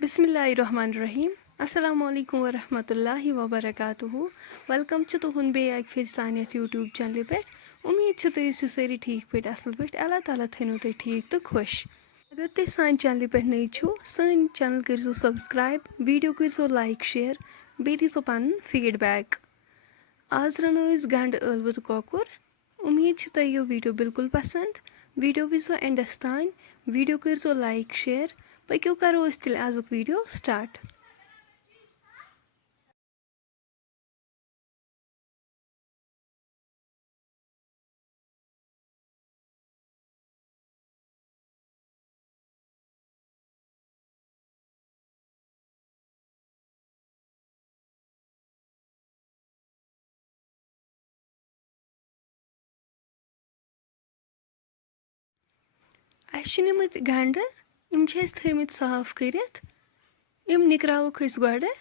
Bismillahirrahmanirrahim. Assalamu alaikum wa rahmatullahi wa barakatuhu. Welcome to tuhun beyag fir saniyat YouTube channel pet. Umeed chhe tu isu sari theek pet asal pet. Allah Taala thenu te theek to khush. Agar tu san channel pet nahi chu, san channel kirso subscribe, video kirso like, share, beti so pan feedback. आज रनो इस गंड ٲلوٕ کۄکُر उम्मीद چھِ تۄہہِ یہِ video بالکل پسنٛد ویٖڈیو وٕچھزیو اٮ۪نڈَس تانۍ ویٖڈیو کٔرۍزیو لایک شِیَر پٔکِو کَرو أسۍ تیٚلہِ آزُک ویٖڈیو سٹاٹ اَسہِ چھِ نِمٕتۍ گنٛڈٕ یِم چھِ اَسہِ تھٲومٕتۍ صاف کٔرِتھ یِم نِکراووکھ أسۍ گۄڈٕ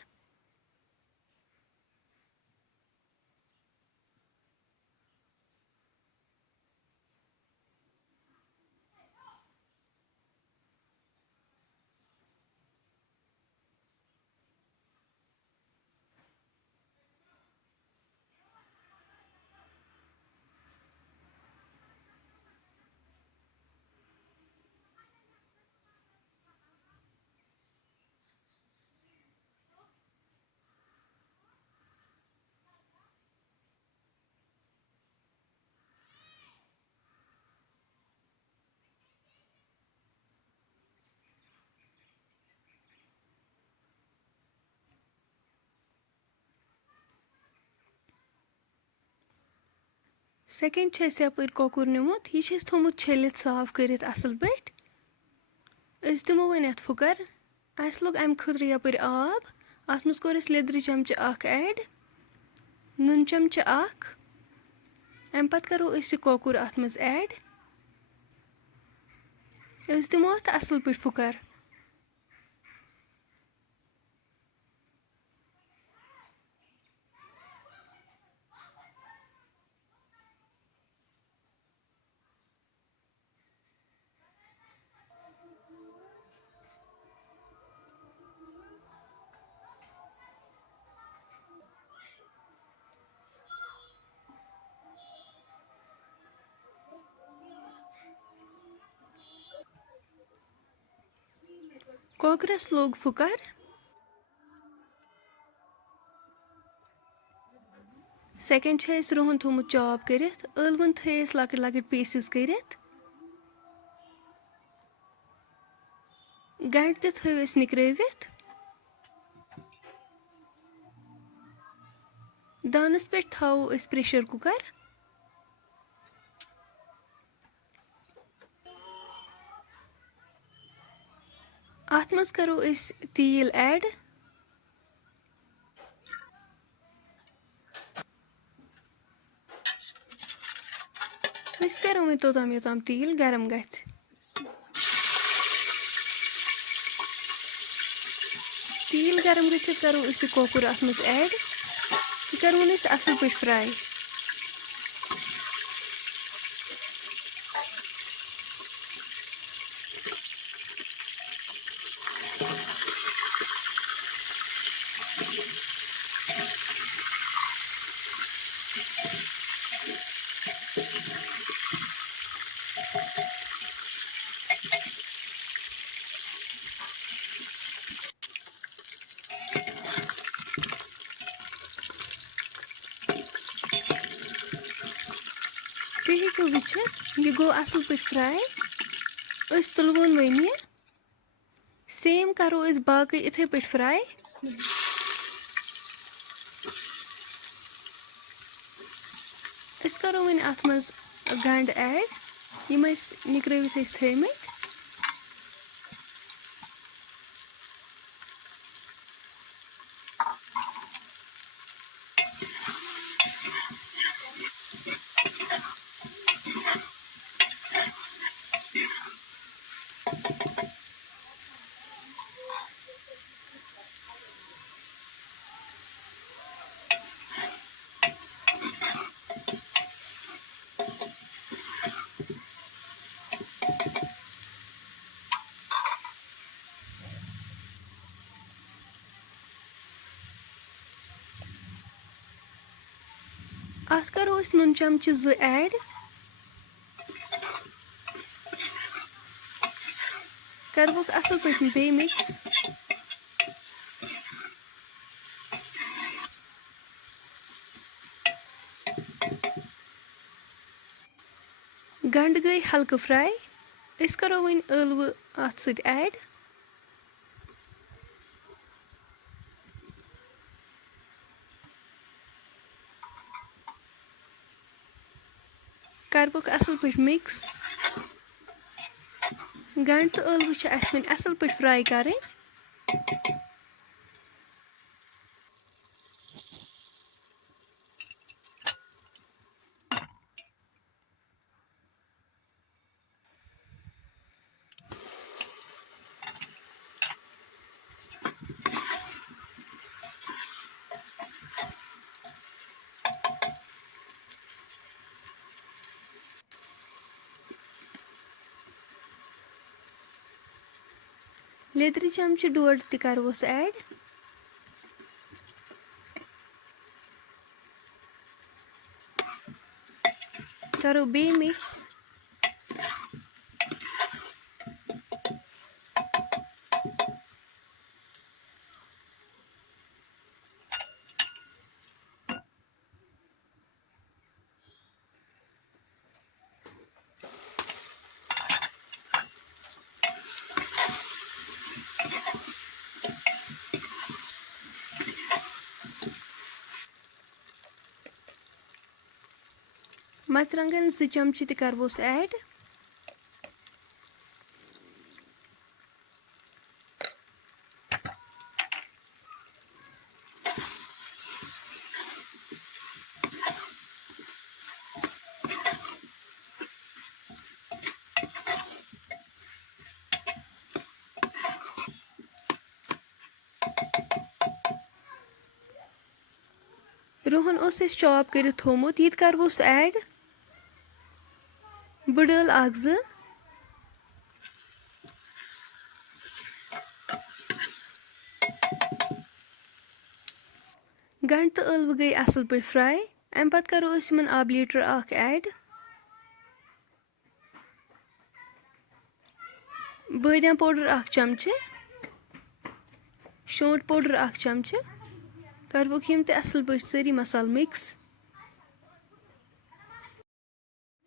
سیکنٛڈ چھِ اَسہِ یَپٲرۍ کۄکُر نِمُت یہِ چھِ اَسہِ تھوٚمُت چھٔلِتھ صاف کٔرِتھ اَصٕل پٲٹھۍ أسۍ دِمو وۄنۍ اَتھ پھُکَر اَسہِ لوٚگ اَمہِ خٲطرٕ یَپٲرۍ آب اَتھ منٛز کوٚر اَسہِ لیٚدرِ چَمچہٕ اَکھ ایڈ نُن چَمچہٕ اَکھ اَمہِ پَتہٕ کَرو أسۍ یہِ کۄکُر اَتھ منٛز ایڈ أسۍ دِمو اَتھ اَصٕل پٲٹھۍ پھُکَر کۄکرَس لوٚگ پھُکَر سیکنٛڈ چھِ اَسہِ رُہَن تھوٚمُت چاپ کٔرِتھ ٲلوَن تھٲے اَسہِ لۄکٕٹۍ لۄکٕٹۍ پیٖسِز کٔرِتھ گنٛڈٕ تہِ تھٲوۍ اَسہِ نِکرٲوِتھ دانَس پٮ۪ٹھ تھاوو أسۍ پرٛیشَر کُکَر اَتھ منٛز کَرو أسۍ تیٖل ایڈ أسۍ کَرو وۄنۍ توٚتام یوٚتام تیٖل گرم گژھِ تیٖل گرم گٔژھِتھ کَرو أسۍ یہِ کۄکُر اَتھ منٛز ایڈ یہِ کَرہون أسۍ اَصٕل پٲٹھۍ فرٛاے تُہۍ ہیٚکِو وٕچھِتھ یہِ گوٚو اَصٕل پٲٹھۍ فرٛاے أسۍ تُلہون وۄنۍ یہِ سیم کَرو أسۍ باقٕے یِتھَے پٲٹھۍ فرٛاے أسۍ کَرو وۄنۍ اَتھ منٛز گنٛڈٕ ایڈ یِم أسۍ نِکرٲوِتھ ٲسۍ تھٲومٕتۍ अत करो अस नून चमच 2 ऐड करवुक असल पे बे मिक्स गंड गई हल्का फ्राई अस करो वन ळव अत सत ऐड करवुक असल पे मिक्स गंड तो ळव अस वन असल पे फ्राई करें लेदरी चमच 1.5 त करोस ऐड करो बे मिक्स मरचंगन 2 चमच त करोस ऐड रोहन चॉप कर थोमुत ये करोस ऐड बड़ल 1-2 गंड तो ळव गई असल पे फ्राई अम पत करो आब लीटर 1 ऐड बादाम पाउडर 1 चमच शोंठ पाउडर 1 चमच करवुक यम ते असल पे सारी मसाल मिक्स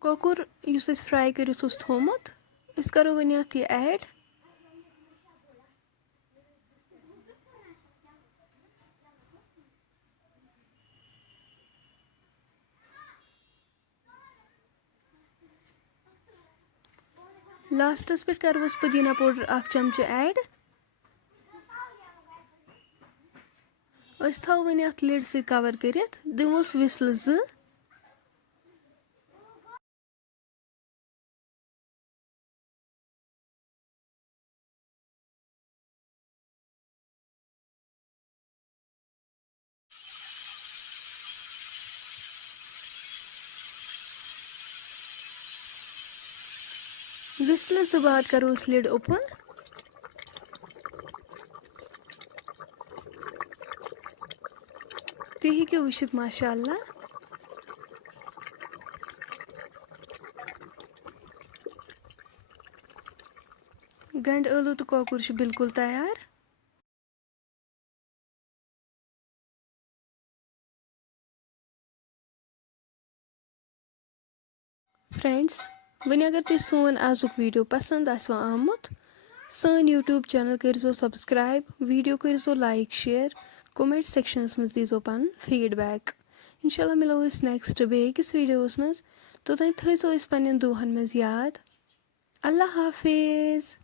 कोकुर युस अस फ्राई करित थोमुत अस करो वन यत ये ऐड लास्टस पे करोस पुदीना पाउडर 1 चमच ऐड अस थो वन यत लिड से कवर करित दिमोस विसल 2 विसल से बाद करो लिड ओपन तुम हेकु वुचित माशाअल्लाह गंड ळव तो कोकुर बिल्कुल तैयार फ्रेंड्स वन अगर तुम सोन आजुक वीडियो पसंद आमुत सन यूट्यूब चैनल करो सब्सक्राइब वीडियो करो लाइक शेयर कमेंट सेक्शनस मज दीजो पन फीडबैक इंशाल्लाह मिलो नेक्स्ट बेकिस वीडियोस मज तोतान थो पन्न दुहन मज याद अल्लाह हाफिज।